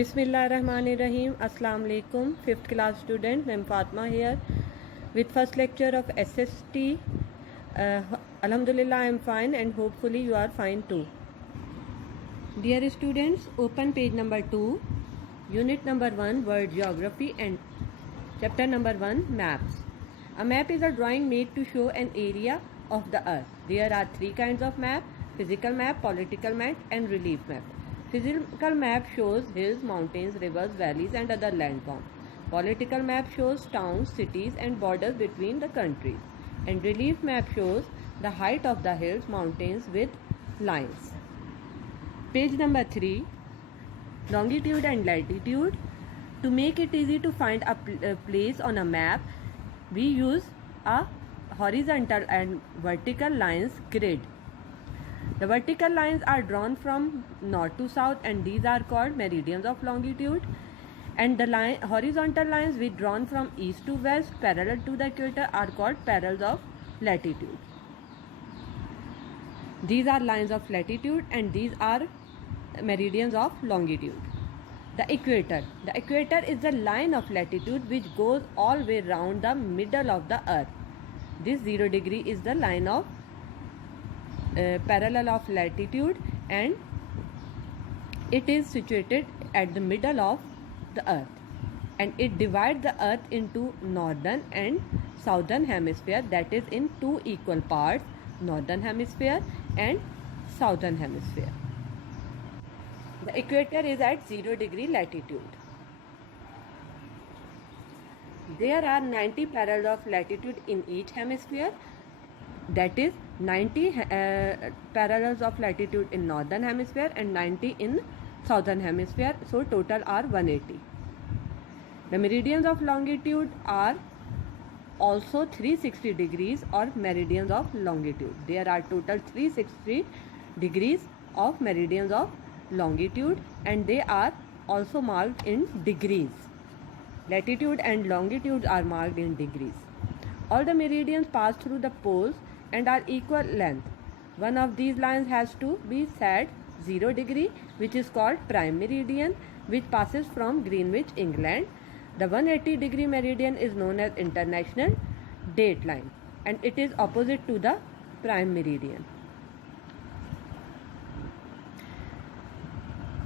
Bismillahirrahmanirrahim. Assalamu alaikum. 5th class student. I'm Fatma here with first lecture of SST. Alhamdulillah, I'm fine and hopefully you are fine too. Dear students, open page number 2, unit number 1, word geography, and chapter number 1, maps. A map is a drawing made to show an area of the earth. There are 3 kinds of map: physical map, political map, and relief map. Physical map shows hills, mountains, rivers, valleys, and other landforms. Political map shows towns, cities, and borders between the countries. And relief map shows the height of the hills, mountains with lines. Page number 3, longitude and latitude. To make it easy to find a place on a map, we use a horizontal and vertical lines grid. The vertical lines are drawn from north to south, and these are called meridians of longitude. And the horizontal lines we drawn from east to west parallel to the equator are called parallels of latitude. These are lines of latitude and these are meridians of longitude. The equator is the line of latitude which goes all the way round the middle of the earth. This 0 degree is the line of parallel of latitude, and it is situated at the middle of the earth, and it divides the earth into northern and southern hemisphere, that is in 2 equal parts, northern hemisphere and southern hemisphere. The equator is at 0 degree latitude. There are 90 parallels of latitude in each hemisphere, that is 90 parallels of latitude in northern hemisphere and 90 in southern hemisphere, so total are 180. The meridians of longitude are also 360 degrees or meridians of longitude. There are total 360 degrees of meridians of longitude, and they are also marked in degrees. Latitude and longitude are marked in degrees. All the meridians pass through the poles and are equal length. One of these lines has to be set 0 degree, which is called prime meridian, which passes from Greenwich, England. The 180 degree meridian is known as international date line, and it is opposite to the prime meridian.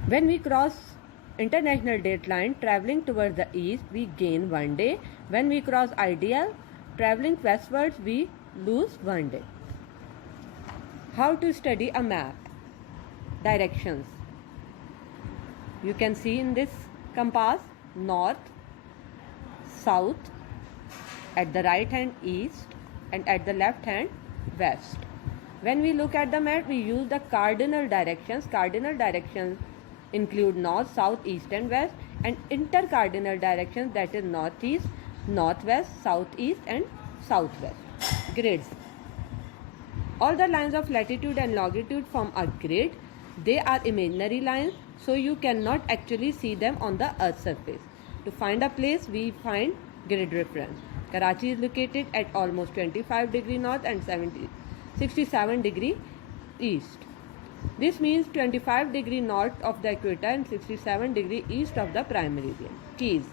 When we cross international date line traveling towards the east, we gain 1 day. When we cross ideal traveling westwards, we lose 1 day. How to study a map? Directions. You can see in this compass north, south, at the right hand east, and at the left hand west. When we look at the map, we use the cardinal directions. Cardinal directions include north, south, east and west, and intercardinal directions, that is northeast, northwest, southeast and southwest. Grids. All the lines of latitude and longitude form a grid. They are imaginary lines, so you cannot actually see them on the earth's surface. To find a place, we find grid reference. Karachi is located at almost 25 degree north and 67 degree east. This means 25 degree north of the equator and 67 degree east of the prime meridian. Keys.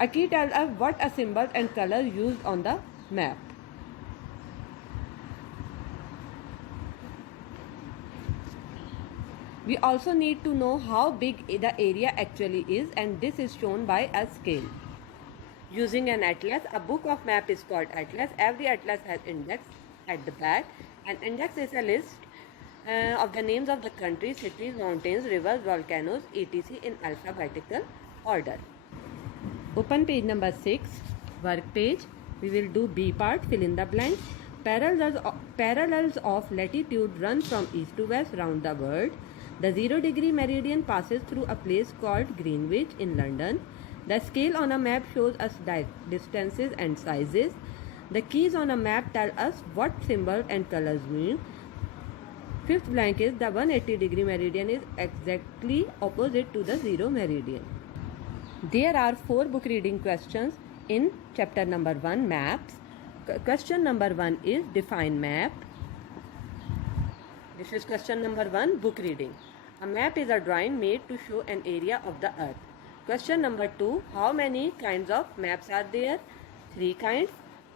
A key tells us what a symbol and color used on the map. We also need to know how big the area actually is, and this is shown by a scale. Using an atlas, a book of map is called atlas. Every atlas has index at the back. An index is a list of the names of the countries, cities, mountains, rivers, volcanoes, etc. in alphabetical order. Open page number 6, work page. We will do B part, fill in the blanks. Parallels of latitude run from east to west round the world. The 0 degree meridian passes through a place called Greenwich in London. The scale on a map shows us distances and sizes. The keys on a map tell us what symbols and colors mean. Fifth blank is the 180 degree meridian is exactly opposite to the 0 meridian. There are 4 book reading questions in chapter number 1, maps. Question number 1 is define map. This is question number 1, book reading. A map is a drawing made to show an area of the earth. Question number 2. How many kinds of maps are there? 3 kinds.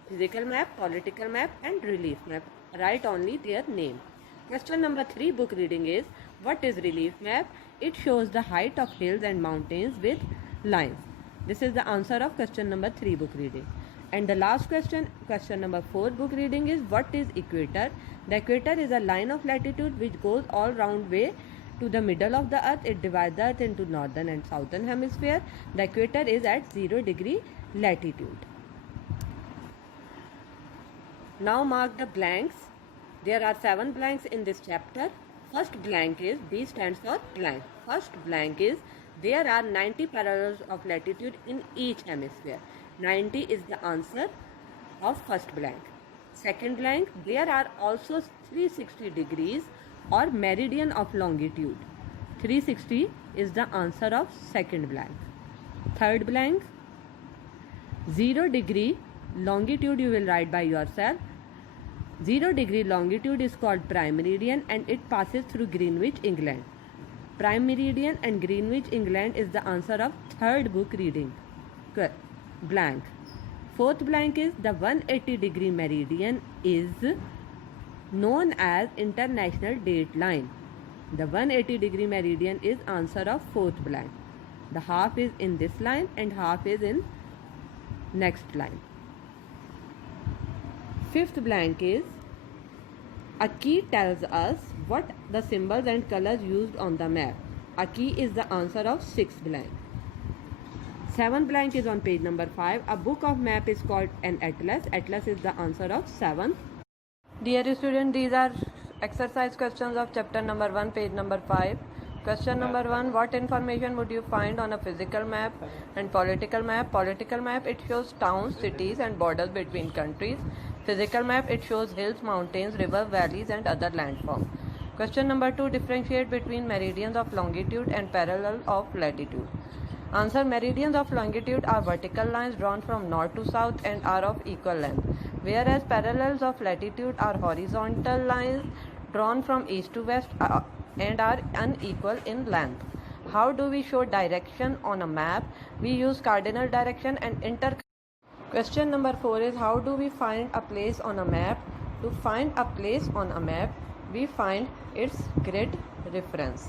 Physical map, political map and relief map. Write only their name. Question number 3 book reading is, what is relief map? It shows the height of hills and mountains with lines. This is the answer of question number 3 book reading. And the last question, question number 4 book reading is, what is equator? The equator is a line of latitude which goes all round way to the middle of the earth. It divides the earth into northern and southern hemisphere. The equator is at 0 degree latitude. Now mark the blanks. There are 7 blanks in this chapter. First blank is, B stands for blank. First blank is, there are 90 parallels of latitude in each hemisphere. 90 is the answer of first blank. Second blank, there are also 360 degrees or meridian of longitude. 360 is the answer of second blank. Third blank, 0 degree longitude you will write by yourself. 0 degree longitude is called prime meridian and it passes through Greenwich, England. Prime meridian and Greenwich, England is the answer of third book reading. Blank. Fourth blank is, the 180 degree meridian is known as international date line. The 180 degree meridian is answer of fourth blank. The half is in this line and half is in next line. Fifth blank is, a key tells us what the symbols and colors used on the map. A key is the answer of sixth blank. 7 blank is on page number 5. A book of map is called an atlas. Atlas is the answer of 7th. Dear student, these are exercise questions of chapter number 1, page number 5. Question number 1. What information would you find on a physical map and political map? Political map, it shows towns, cities and borders between countries. Physical map, it shows hills, mountains, rivers, valleys and other landforms. Question number 2. Differentiate between meridians of longitude and parallel of latitude. Answer. Meridians of longitude are vertical lines drawn from north to south and are of equal length, whereas parallels of latitude are horizontal lines drawn from east to west and are unequal in length. How do we show direction on a map? We use cardinal direction and Question number 4 is, how do we find a place on a map? To find a place on a map, we find its grid reference.